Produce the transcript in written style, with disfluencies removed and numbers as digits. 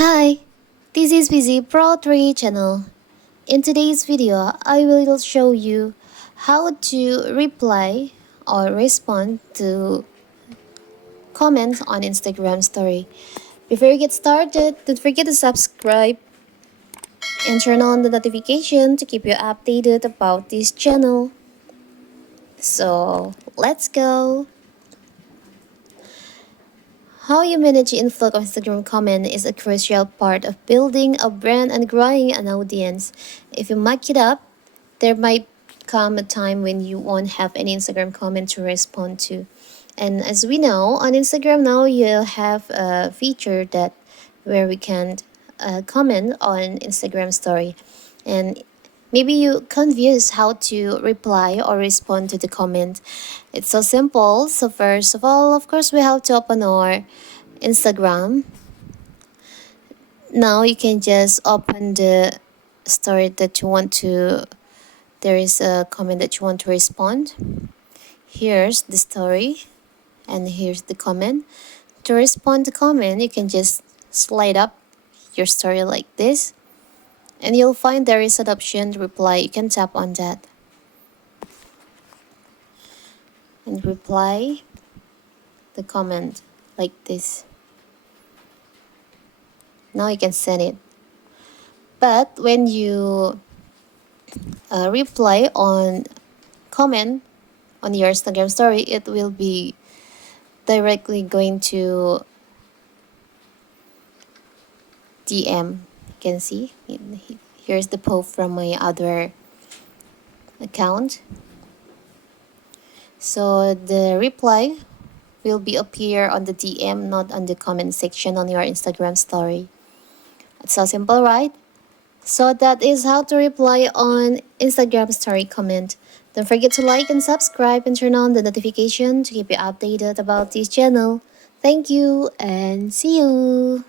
Hi, this is Busy Pro 3 channel. In today's video, I will show you how to reply or respond to comments on Instagram story. Before you get started, don't forget to subscribe and turn on the notification to keep you updated about this channel. So, let's go. How you manage the influx of Instagram comment is a crucial part of building a brand and growing an audience. If you muck it up, there might come a time when you won't have any Instagram comment to respond to. And as we know, on Instagram now you have a feature that where we can comment on Instagram story. And maybe you confused how to reply or respond to the comment. It's so simple. So first of all, of course, we have to open our Instagram. Now you can just open the story that you want to. There is a comment that you want to respond. Here's the story, and here's the comment. To respond to comment, you can just slide up your story like this, and you'll find there is an option to reply. You can tap on that and reply the comment like this. Now you can send it. But when you reply on comment on your Instagram story, it will be directly going to DM. You can see here's the post from my other account. So the reply will be appear on the DM, not on the comment section on your Instagram story. It's so simple, right? So that is how to reply on Instagram story comment. Don't forget to like and subscribe and turn on the notification to keep you updated about this channel. Thank you and see you.